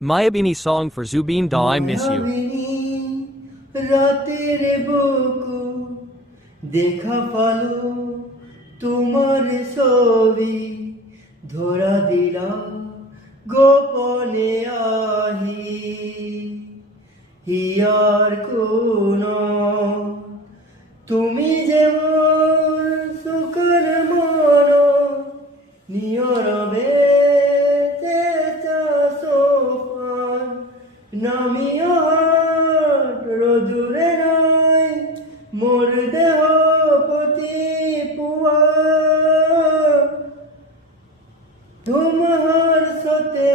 Mayabini song for Zubeen Da I Miss You. রাতের বুকু দেখা পালো তোমার ছবি ধরা দিলা গোপনে আহি হিয়ার কোন তুমি যেমন সুখর মন নিয়রবে সোফান নামিয়া রোদুরে নাই মোর দেহ পতি পুয়া তোমার সতে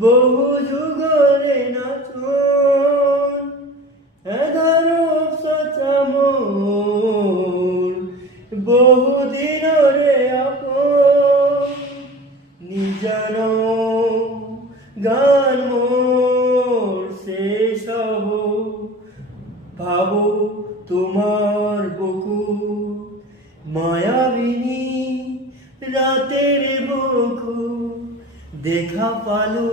বহু যুগরে নাচন এধারব সচামন বহু দিনরে আপন নিজান গান মোর শেষ হব ভাবো তোমার বুকু মায়াবিনী রাতের বুকু দেখা পালো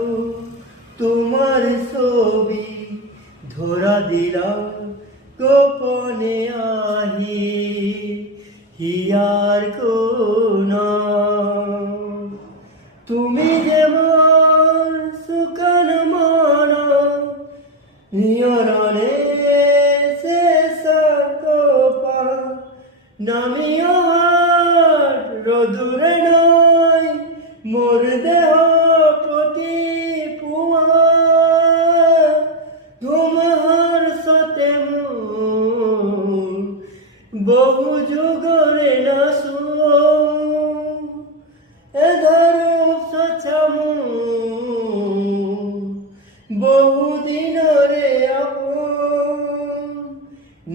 তোমার ছবি ধরা দিলা গোপনে আহি হিয়ার কোন তুমি যেমন সুকান মন নিয়রণে শেষ কোপা নামিয়া রোদুরে নাই মোর দেহ প্রতি পুয়া তোমার সতে বহু যুগরে নাসু এধারব সচামু বহু দিনরে আপন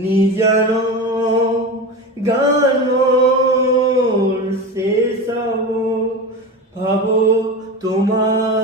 নিজান গান মোর শেষ হব ভাবো তোমার